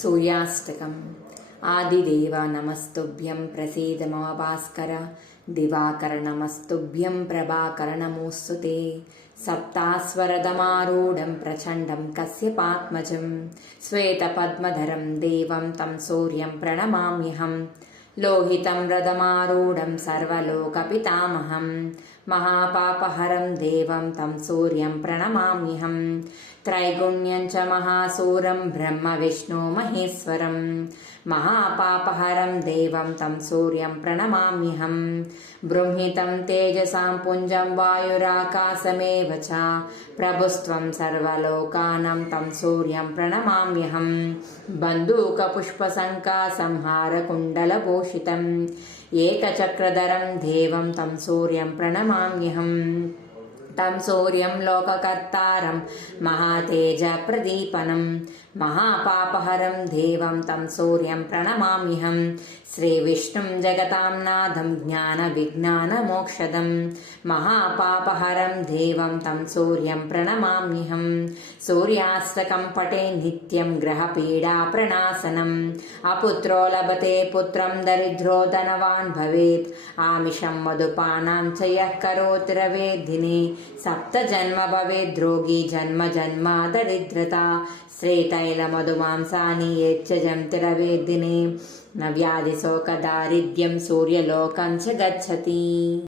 सूर्याष्टकम् आदिदेव नमस्तुभ्यं प्रसीद मम भास्कर दिवाकर नमस्तुभ्यं प्रभाकर नमोऽस्तु ते सप्तास्वरदमारूढं प्रचण्डं कश्यपात्मजं श्वेतपद्मधरं देवं तं सूर्यं प्रणमाम्यहं लोहितं रथमारूढं सर्वलोकपितामहं महापापहरं देवं तं सूर्यं प्रणमाम्यहं त्रैगुण्यं च महासूरं ब्रह्म विष्णु महेश्वरं महापापहरं देवं तं सूर्यं प्रणमाम्यहं बृंहितं तेजसां पुञ्जं वायुराकाशमेव च प्रभुस्त्वं सर्वलोकानां तं सूर्यं प्रणमाम्यहं बन्धूकपुष्पसङ्कासंहारकुण्डलभूषितम् एकचक्रधरं देवं तं सूर्यं प्रणमाम्यहं तं सूर्यं लोककर्तारं महातेजप्रदीपनं महापापहरं देवं तं सूर्यं प्रणमाम्यहं श्रीविष्णुं जगतां नाथं ज्ञानविज्ञानमोक्षदं महापापहरं देवं तं सूर्यं प्रणमाम्यहं सूर्याष्टकं पठे नित्यं ग्रहपीडाप्रणाशनम् अपुत्रो लभते पुत्रं दरिद्रो धनवान् भवेत् आमिषं मधुपानां च यः करोति रवेद्दिने सप्तजन्म भवेद्रोगी जन्म जन्मा दरिद्रता श्रीतैलमधुमांसानि यच्चजन्ति रवेद्दिने न व्याधिशोकदारिद्र्यं सूर्यलोकं च गच्छति।